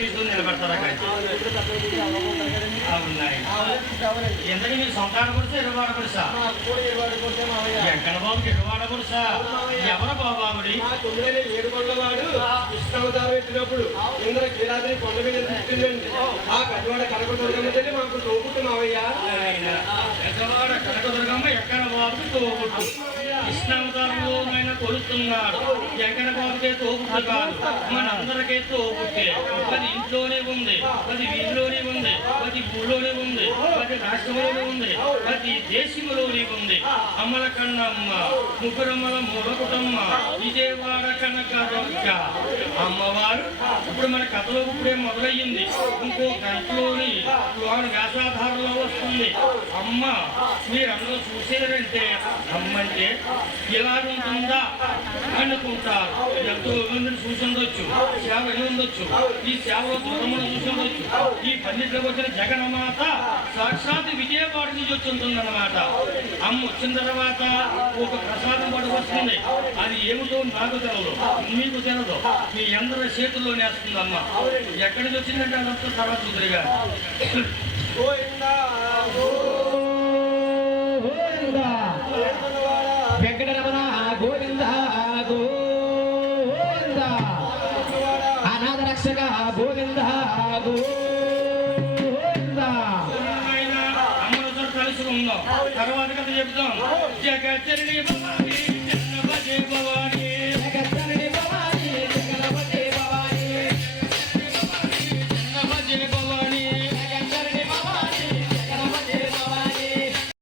తీసుకుని నిలబడతారా? అవునాయి. ఎందుకు మీరు సొంత ఆడపడుసా ఇరవై ఆడపడుసా? ఎక్కడ బాబుకి ఇరవై ఆడపడుసా? ఎవరు బాబు ఆవిడి? ఏడుకొండవాడు కృష్ణావతారం ఎత్తినప్పుడు ఇంద్ర కీలాద్రి కొండ మీద తిట్టిందండి. ఆ కటివాడ కనకదుర్గమ్మ తల్లి మాకు తోబుట్టు మావయ్య. పెద్దవాడ కనకదుర్గమ్మ ఎక్కడ బాబుకి తోబుట్టు. కృష్ణావతారంలోనైనా కొలుస్తున్నాడు. ఎక్కడ బాబుకే తోబుట్టు కాదు, మనందరికీ తోబుట్టే. అది ఇంట్లోనే ఉంది, అది వీధిలోనే ఉంది, అది ఊళ్ళోనే ఉంది, అది రాష్ట్రంలోనే ఉంది, అది దేశంలోనే ఉంది. అమ్మల కన్నమ్మ ముగ్గురమ్మల మూలకుటమ్మ విజయవాడ కనకదుర్గ అమ్మవారు. ఇప్పుడు మన కథలో ఇప్పుడే మొదలయ్యింది. ఇంకో గంటలోని వేషాధారంలో వస్తుంది అమ్మ. మీరందరూ చూసేదంటే అమ్మ అంటే ఇలా ఉంటుందా అనుకుంటారు. ఎంతో మందిని చూసి ఉండొచ్చు, సేవ ఎన్ని ఉండొచ్చు, ఈ సేవలో దూరమును చూసి ఉండొచ్చు. ఈ పన్నెండులోకి వచ్చిన జగన్మాత సాక్షాత్ విజయవాడ నుంచి వచ్చిందన్నమాట. అమ్మ వచ్చిన తర్వాత ఒక ప్రసాదం పడుకు వస్తుంది. అది ఏమిటో నాకు తెలదు, మీకు తెలదు, మీ అందరి చేతుల్లోనే వస్తుంది అమ్మ. ఎక్కడి నుంచి వచ్చిందంటే అదంతా తర్వాత చూద్దరుగా. వెంకటరమణ గోవింద గోవింద, అనాథ రక్షక గోవింద గోవింద. అమ్మతో కలిసి ఉందాం, తర్వాత కథ చెప్తాం. జగచ్చరణి